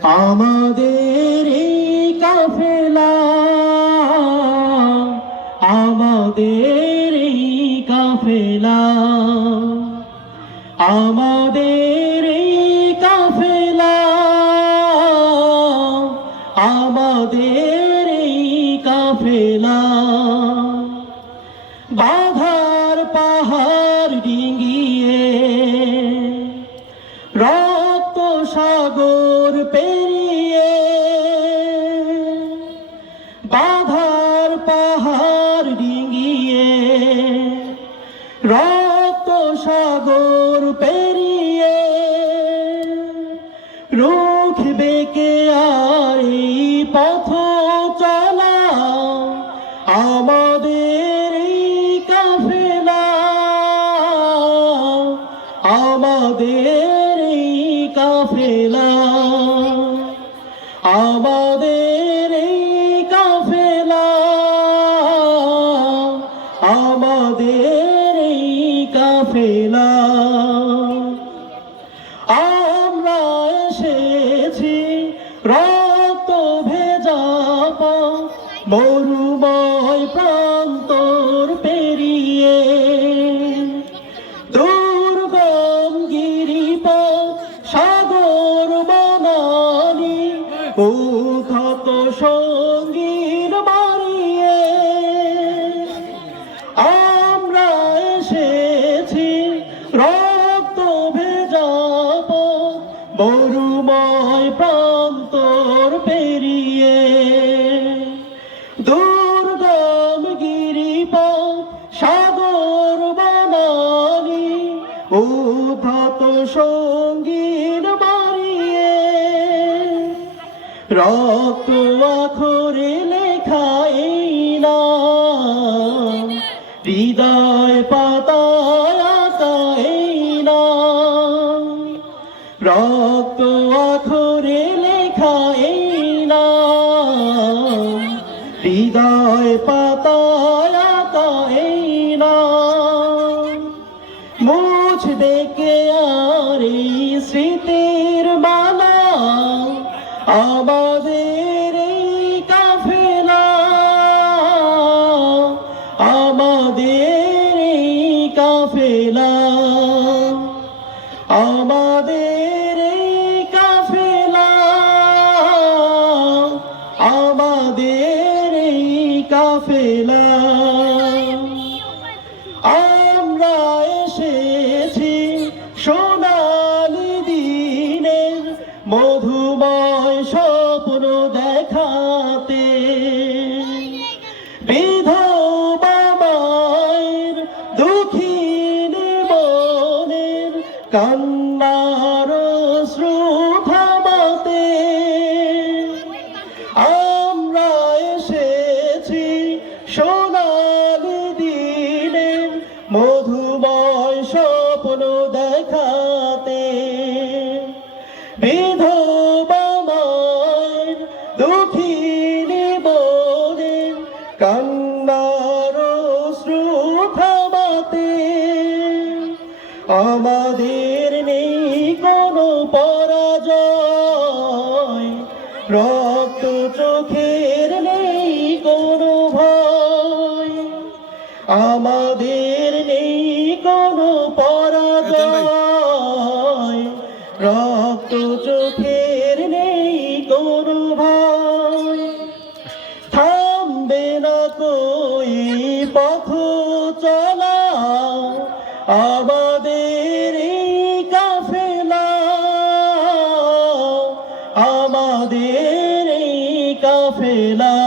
আমাদের এই কাফেলা, আমাদের এই কাফেলা, আমাদের এই কাফেলা, আমাদের এই কাফেলা। বাধার পাহাড় ডিঙ্গিয়ে, রক্ত সাগর পেরিয়ে, বাধার পাহাড় ডিঙ্গিয়ে, রক্ত সাগর পেরিয়ে, রুখ বেঁকে আর এই পথ চলা, আমাদের এই কাফেলা, আমাদের এই কাফেলা, আমাদের এই কাফেলা, আমাদের এই কাফেলা। আমরা এসেছি রক্ত ভেজা মরুময় প্রান্তর পেরিয়ে, দুর্গম গিরিপথ সাগর বনানী ও ক্ষত সঙ্গীর মারিয়ে। আমরা এসেছি রক্ত ভেজা মরুময় প্রান্তর পেরিয়ে, দুর্গম গিরিপথ সাগর বনানী ও ক্ষত সঙ্গীর মারিয়ে। রক্ত আখরে লেখা এই নাম, হৃদয় পাতায় আঁকা এই নাম, রক্ত আখরে লেখা এই নাম, হৃদয় পাতায় আঁকা এই নাম। মুছ দেখে আর এই স্মৃতির মালা, আমাদের এই কাফেলা, আমাদের এই কাফেলা, আমাদের এই কাফেলা, আমাদের এই কাফেলা। আমরা এসেছি সোনালি দিনের মধুময় স্বপ্ন দেখাতে, বিধবা মায়ের দুঃখিনী মনের কান্নার অশ্রু থামাতে। আমরা এসেছি সোনালি দিনের মধুময় স্বপ্ন দেখাতে, বিধবা মায়ের দুঃখিনী মনের কান্নার অশ্রু থামাতে। আমাদের নেই কোনো পরাজয়, রক্ত চোখের নেই কোনো ভয়, আমাদের নেই কোনো পরাজয়, রক্ত চোখের নেই কোনো ভয়। থামবে না কই পথ চলা, আমাদের এই কাফেলা, আমাদের এই কাফেলা,